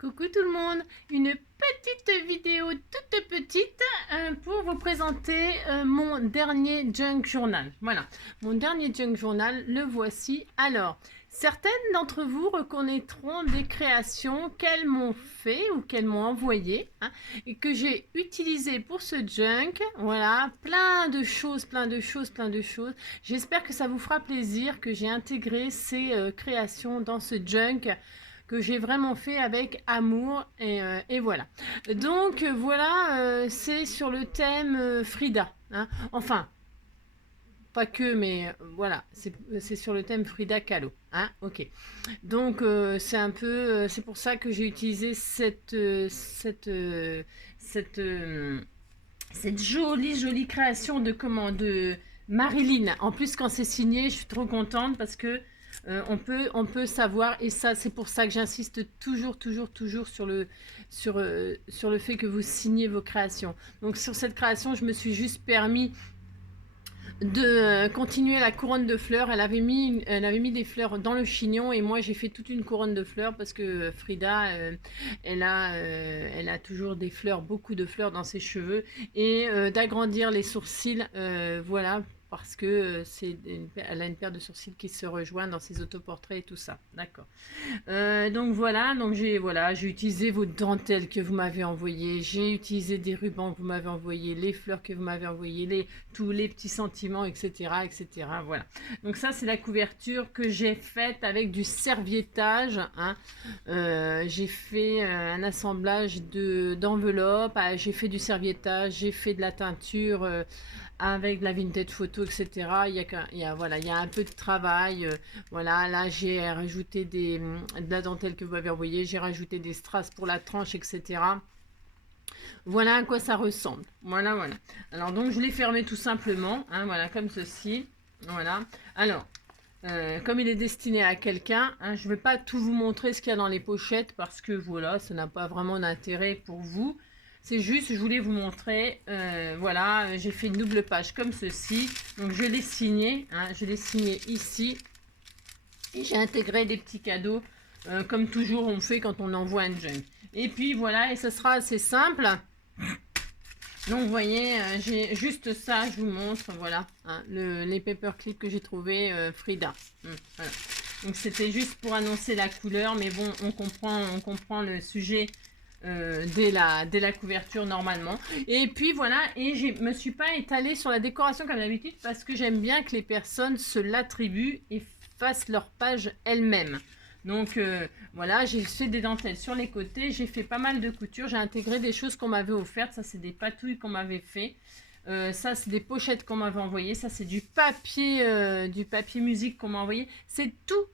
Coucou tout le monde, une petite vidéo toute petite pour vous présenter mon dernier junk journal. Voilà, mon dernier junk journal, le voici. Alors, certaines d'entre vous reconnaîtront des créations qu'elles m'ont fait ou qu'elles m'ont envoyées et que j'ai utilisées pour ce junk. Voilà, plein de choses, plein de choses, plein de choses. J'espère que ça vous fera plaisir que j'ai intégré ces créations dans ce junk que j'ai vraiment fait avec amour et voilà. Donc voilà, c'est sur le thème Frida. Enfin, pas que, mais voilà, c'est sur le thème Frida Kahlo. Ok. Donc c'est un peu, c'est pour ça que j'ai utilisé cette jolie création de Marilyn. En plus, quand c'est signé, je suis trop contente parce que on peut savoir, et ça c'est pour ça que j'insiste toujours sur le fait que vous signez vos créations. Donc sur cette création, je me suis juste permis de continuer la couronne de fleurs. Elle avait mis des fleurs dans le chignon et moi j'ai fait toute une couronne de fleurs parce que Frida elle a toujours des fleurs, beaucoup de fleurs dans ses cheveux, et d'agrandir les sourcils, voilà, parce que elle a une paire de sourcils qui se rejoignent dans ses autoportraits et tout ça. D'accord. Donc voilà, j'ai utilisé vos dentelles que vous m'avez envoyées, j'ai utilisé des rubans que vous m'avez envoyés, les fleurs que vous m'avez envoyées, tous les petits sentiments, etc. Voilà. Donc ça, c'est la couverture que j'ai faite avec du serviettage. J'ai fait un assemblage d'enveloppes, j'ai fait du serviettage, j'ai fait de la teinture avec de la vintage photo, etc. Voilà, il y a un peu de travail. Voilà, là j'ai rajouté de la dentelle que vous m'avez envoyée, j'ai rajouté des strass pour la tranche, etc. Voilà à quoi ça ressemble. Voilà. Alors donc je l'ai fermé tout simplement, voilà, comme ceci. Voilà. Alors, comme il est destiné à quelqu'un, je ne vais pas tout vous montrer ce qu'il y a dans les pochettes parce que voilà, ça n'a pas vraiment d'intérêt pour vous. C'est juste, je voulais vous montrer, voilà, j'ai fait une double page comme ceci. Donc je l'ai signé, ici. Et j'ai intégré des petits cadeaux, comme toujours on fait quand on envoie un junk. Et puis voilà, et ce sera assez simple. Donc vous voyez, j'ai juste ça, je vous montre, voilà, les paperclips que j'ai trouvé Frida. Voilà. Donc c'était juste pour annoncer la couleur, mais bon, on comprend le sujet dès la couverture normalement. Et puis voilà, et je me suis pas étalée sur la décoration comme d'habitude parce que j'aime bien que les personnes se l'attribuent et fassent leur page elles-mêmes. Donc voilà, j'ai fait des dentelles sur les côtés, j'ai fait pas mal de coutures, j'ai intégré des choses qu'on m'avait offertes. Ça c'est des patouilles qu'on m'avait fait, ça c'est des pochettes qu'on m'avait envoyé, ça c'est du papier musique qu'on m'a envoyé. C'est tout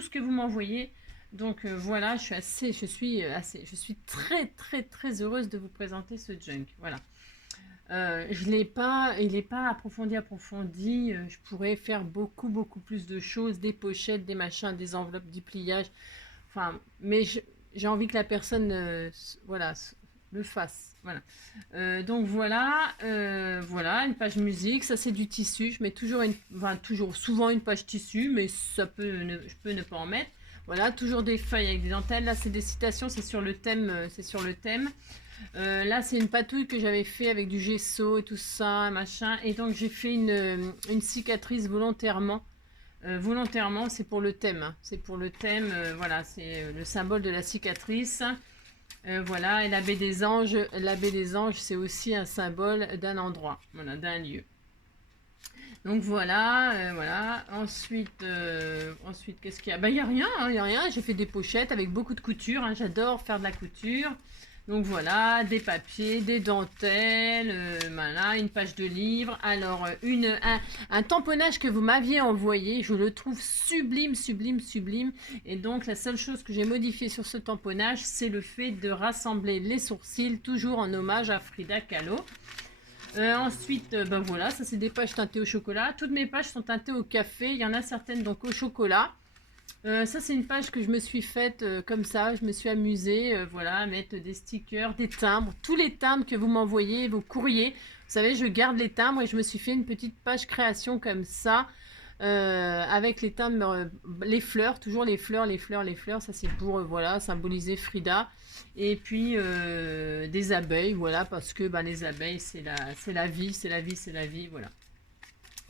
ce que vous m'envoyez. Donc voilà, je suis très heureuse de vous présenter ce junk. Voilà. Il n'est pas approfondi. Je pourrais faire beaucoup plus de choses, des pochettes, des machins, des enveloppes, du pliage. Enfin, mais j'ai envie que la personne, voilà, le fasse. Voilà. Donc voilà, une page musique. Ça c'est du tissu. Je mets souvent une page tissu, mais je peux ne pas en mettre. Voilà, toujours des feuilles avec des dentelles. Là c'est des citations, c'est sur le thème, là, c'est une patouille que j'avais fait avec du gesso et tout ça, machin. Et donc, j'ai fait une cicatrice volontairement. Volontairement, c'est pour le thème. C'est pour le thème, voilà, c'est le symbole de la cicatrice. Voilà, et la baie des anges, c'est aussi un symbole d'un endroit, voilà, d'un lieu. Donc voilà. Ensuite, qu'est-ce qu'il y a? Il y a rien. J'ai fait des pochettes avec beaucoup de couture. J'adore faire de la couture. Donc voilà, des papiers, des dentelles, voilà, une page de livre. Alors, un tamponnage que vous m'aviez envoyé, je le trouve sublime. Et donc, la seule chose que j'ai modifiée sur ce tamponnage, c'est le fait de rassembler les sourcils, toujours en hommage à Frida Kahlo. Ensuite, voilà, ça c'est des pages teintées au chocolat. Toutes mes pages sont teintées au café. Il y en a certaines donc au chocolat. Ça c'est une page que je me suis faite comme ça, je me suis amusée, voilà, à mettre des stickers, des timbres, tous les timbres que vous m'envoyez, vos courriers. Vous savez, je garde les timbres et je me suis fait une petite page création comme ça. avec les timbres, les fleurs, toujours les fleurs, les fleurs, les fleurs. Ça, c'est pour, voilà, symboliser Frida. Et puis, des abeilles, voilà, parce que bah, les abeilles, c'est la vie, c'est la vie, c'est la vie, voilà.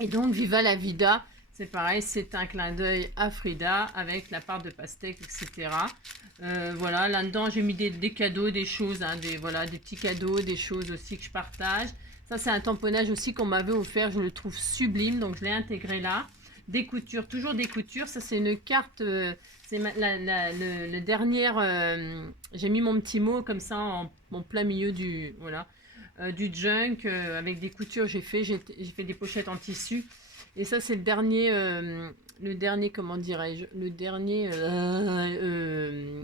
Et donc, Viva la Vida, c'est pareil, c'est un clin d'œil à Frida avec la part de pastèque, etc. Voilà, là-dedans, j'ai mis des cadeaux, des choses, hein, voilà, des petits cadeaux, des choses aussi que je partage. Ça, c'est un tamponnage aussi qu'on m'avait offert, je le trouve sublime, donc je l'ai intégré là. Des coutures, toujours des coutures. Ça, c'est une carte, c'est le dernier, j'ai mis mon petit mot comme ça en plein milieu du, voilà, du junk avec des coutures. J'ai fait des pochettes en tissu. Et ça, c'est le dernier, comment dirais-je, le dernier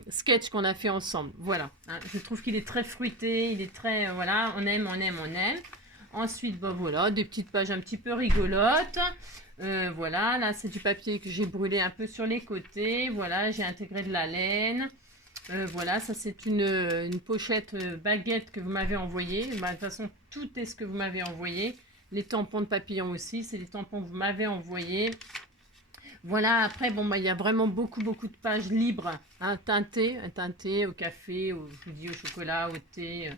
sketch qu'on a fait ensemble. Voilà, hein. Je trouve qu'il est très fruité, il est très, voilà, on aime, on aime, on aime. Ensuite, bah voilà, des petites pages un petit peu rigolotes. Voilà, là, c'est du papier que j'ai brûlé un peu sur les côtés. Voilà, j'ai intégré de la laine. Voilà, ça c'est une pochette baguette que vous m'avez envoyée. Bah, de toute façon, tout est ce que vous m'avez envoyé. Les tampons de papillon aussi, c'est les tampons que vous m'avez envoyés. Voilà, après, bon, bah, il y a vraiment beaucoup de pages libres, hein, teintées au café, je vous dis, au chocolat, au thé,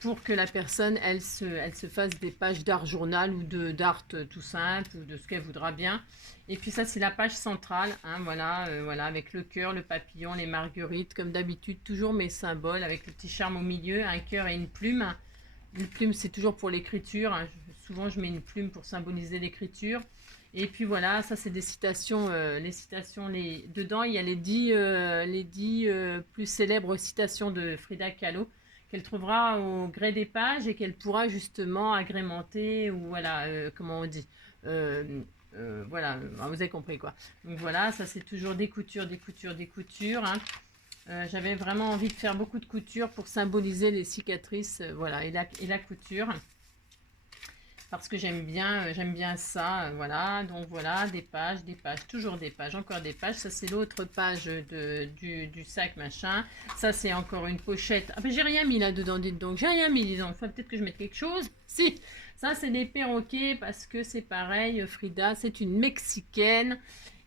pour que la personne, elle se fasse des pages d'art journal ou d'art tout simple, ou de ce qu'elle voudra bien. Et puis ça, c'est la page centrale, hein, voilà, voilà, avec le cœur, le papillon, les marguerites, comme d'habitude, toujours mes symboles, avec le petit charme au milieu, un cœur et une plume. Une plume, c'est toujours pour l'écriture, hein. Souvent, je mets une plume pour symboliser l'écriture. Et puis voilà, ça c'est des citations, les citations, dedans il y a les 10 plus célèbres citations de Frida Kahlo qu'elle trouvera au gré des pages et qu'elle pourra justement agrémenter ou voilà, comment on dit, voilà, vous avez compris quoi. Donc voilà, ça c'est toujours des coutures, des coutures, des coutures, hein. J'avais vraiment envie de faire beaucoup de couture pour symboliser les cicatrices, voilà, et la couture. Parce que j'aime bien ça, voilà. Donc voilà, des pages, toujours des pages, encore des pages. Ça, c'est l'autre page du sac, machin. Ça, c'est encore une pochette. Ah ben, j'ai rien mis là-dedans, dites donc. J'ai rien mis, disons. Faut peut-être que je mette quelque chose. Si, ça, c'est des perroquets parce que c'est pareil, Frida, c'est une Mexicaine.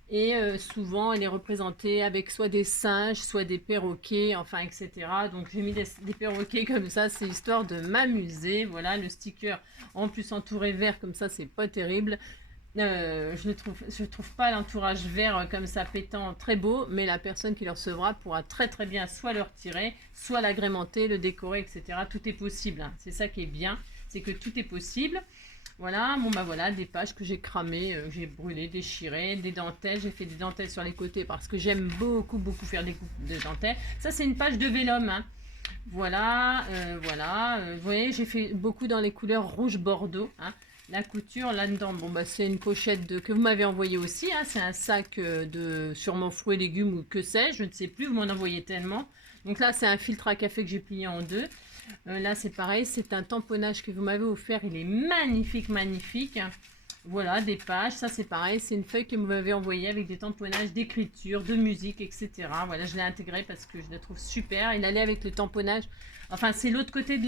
Et souvent, elle est représentée avec soit des singes, soit des perroquets, enfin, etc. Donc, j'ai mis des perroquets comme ça, c'est histoire de m'amuser. Voilà, le sticker, en plus entouré vert comme ça, c'est pas terrible. Je trouve pas l'entourage vert comme ça pétant très beau, mais la personne qui le recevra pourra très bien soit le retirer, soit l'agrémenter, le décorer, etc. Tout est possible, hein. C'est ça qui est bien, c'est que tout est possible. Voilà, bon bah voilà, des pages que j'ai cramées, que j'ai brûlées, déchirées, des dentelles. J'ai fait des dentelles sur les côtés parce que j'aime beaucoup faire des coupes de dentelles. Ça, c'est une page de vélum, hein. Voilà, voilà. Vous voyez, j'ai fait beaucoup dans les couleurs rouge bordeaux, hein. La couture là-dedans, bon bah c'est une pochette que vous m'avez envoyée aussi, hein. C'est un sac de sûrement fruits et légumes ou que sais-je, je ne sais plus, vous m'en envoyez tellement. Donc là, c'est un filtre à café que j'ai plié en deux. Là, c'est pareil, c'est un tamponnage que vous m'avez offert. Il est magnifique, magnifique. Voilà, des pages. Ça, c'est pareil, c'est une feuille que vous m'avez envoyée avec des tamponnages d'écriture, de musique, etc. Voilà, je l'ai intégré parce que je la trouve super. Il allait avec le tamponnage. Enfin, c'est l'autre côté de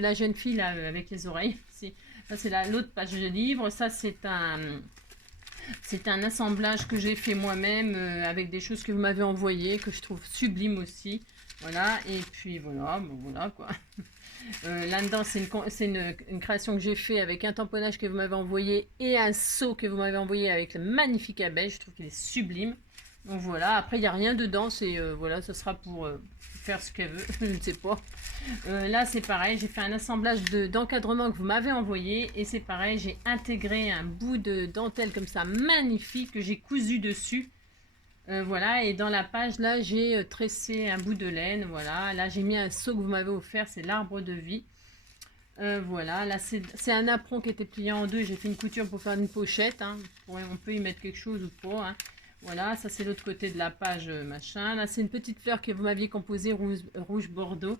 la jeune fille, là, avec les oreilles. Ça, c'est l'autre page de livre. Ça, c'est un assemblage que j'ai fait moi-même avec des choses que vous m'avez envoyées, que je trouve sublime aussi. Voilà, et puis voilà, bon, voilà quoi. Là-dedans, c'est une création que j'ai fait avec un tamponnage que vous m'avez envoyé et un seau que vous m'avez envoyé avec le magnifique abeille. Je trouve qu'il est sublime. Donc voilà, après, il n'y a rien dedans. Voilà, ça sera pour faire ce qu'elle veut. Je ne sais pas. Là, c'est pareil. J'ai fait un assemblage d'encadrement que vous m'avez envoyé. Et c'est pareil, j'ai intégré un bout de dentelle comme ça, magnifique, que j'ai cousu dessus. Voilà, et dans la page là, j'ai tressé un bout de laine. Voilà, là j'ai mis un seau que vous m'avez offert, c'est l'arbre de vie. Voilà, là c'est un apron qui était plié en deux. J'ai fait une couture pour faire une pochette, hein. On peut y mettre quelque chose ou pas, hein. Voilà, ça c'est l'autre côté de la page, machin. Là c'est une petite fleur que vous m'aviez composée rouge bordeaux.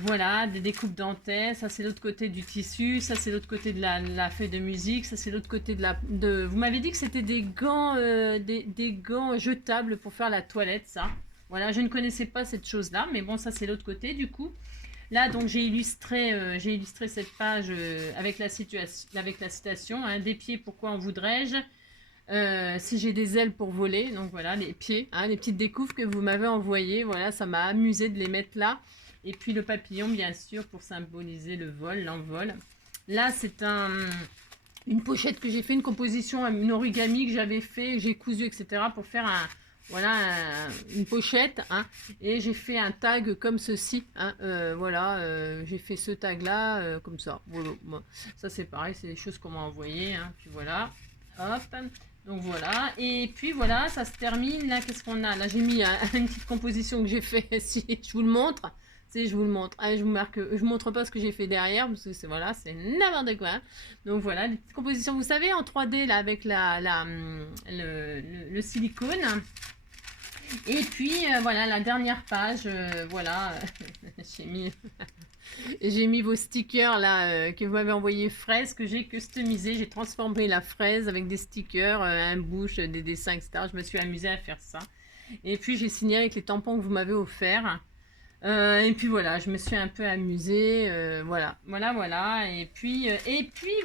Voilà, des découpes dentelles. Ça c'est l'autre côté du tissu. Ça c'est l'autre côté de la feuille de musique. Ça c'est l'autre côté vous m'avez dit que c'était des gants, des gants jetables pour faire la toilette, ça. Voilà, je ne connaissais pas cette chose-là, mais bon, ça c'est l'autre côté du coup. Là donc j'ai illustré cette page avec la citation, hein, des pieds, pourquoi en voudrais-je? si j'ai des ailes pour voler. Donc voilà, les pieds, hein, les petites découves que vous m'avez envoyées. Voilà, ça m'a amusé de les mettre là. Et puis le papillon, bien sûr, pour symboliser le vol, l'envol. Là, c'est une pochette que j'ai fait, une composition, une origami que j'avais fait, j'ai cousu, etc. pour faire voilà, une pochette. Hein, et j'ai fait un tag comme ceci. Hein, voilà, j'ai fait ce tag-là, comme ça. Voilà, bon, ça, c'est pareil, c'est des choses qu'on m'a envoyées. Hein, puis voilà, hop. Donc voilà, et puis voilà, ça se termine. Là, qu'est-ce qu'on a? Là, j'ai mis une petite composition que j'ai fait. Si je vous le montre, si je vous le montre, ah, je vous marque, je vous montre pas ce que j'ai fait derrière parce que c'est voilà, c'est n'importe quoi. Donc voilà, les petites compositions, vous savez, en 3D là avec le silicone. Et puis voilà, la dernière page, voilà, j'ai mis j'ai mis vos stickers là que vous m'avez envoyé fraises que j'ai customisé. J'ai transformé la fraise avec des stickers, un bouche, des dessins, etc. Je me suis amusée à faire ça. Et puis j'ai signé avec les tampons que vous m'avez offerts. Et puis voilà, je me suis un peu amusée, voilà, voilà, et puis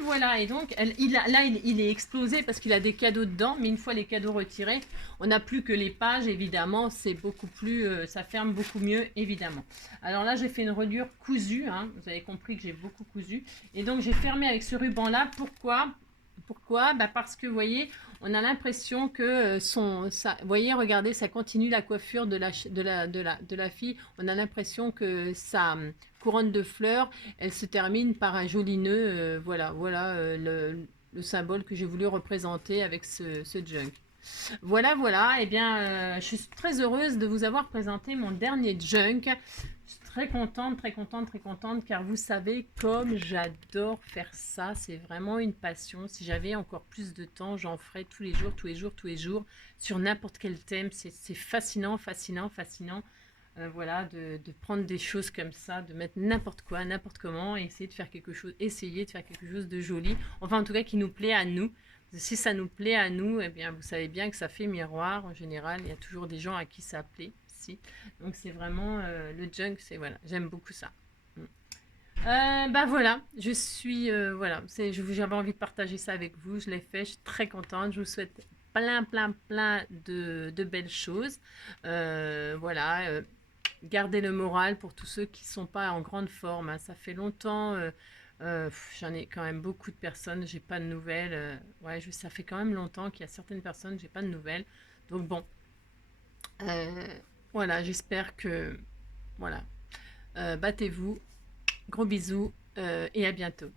voilà, et donc il est explosé parce qu'il a des cadeaux dedans, mais une fois les cadeaux retirés, on n'a plus que les pages, évidemment, c'est beaucoup plus, ça ferme beaucoup mieux, évidemment. Alors là, j'ai fait une reliure cousue, hein, vous avez compris que j'ai beaucoup cousu, et donc j'ai fermé avec ce ruban-là, pourquoi? Bah parce que, vous voyez, on a l'impression que vous voyez, regardez, ça continue la coiffure de la fille. On a l'impression que sa couronne de fleurs, elle se termine par un joli nœud. Voilà, le symbole que j'ai voulu représenter avec ce junk. Voilà, voilà. Eh bien, je suis très heureuse de vous avoir présenté mon dernier junk. Je suis très contente, très contente, très contente, car vous savez comme j'adore faire ça. C'est vraiment une passion. Si j'avais encore plus de temps, j'en ferais tous les jours, tous les jours, tous les jours, sur n'importe quel thème. C'est fascinant, fascinant, fascinant. Voilà, de prendre des choses comme ça, de mettre n'importe quoi, n'importe comment, et essayer de faire quelque chose, de joli. Enfin, en tout cas, qui nous plaît à nous. Si ça nous plaît à nous, eh bien, vous savez bien que ça fait miroir. En général, il y a toujours des gens à qui ça plaît. Si. Donc, c'est vraiment le junk, c'est voilà, j'aime beaucoup ça. Bah voilà, je suis voilà, j'avais envie de partager ça avec vous. Je l'ai fait, je suis très contente. Je vous souhaite plein, plein, plein de belles choses. Voilà, gardez le moral pour tous ceux qui ne sont pas en grande forme. Hein. Ça fait longtemps. J'en ai quand même beaucoup de personnes, j'ai pas de nouvelles. Ouais, ça fait quand même longtemps qu'il y a certaines personnes, j'ai pas de nouvelles. Donc bon, euh, voilà, j'espère que voilà, battez-vous, gros bisous et à bientôt.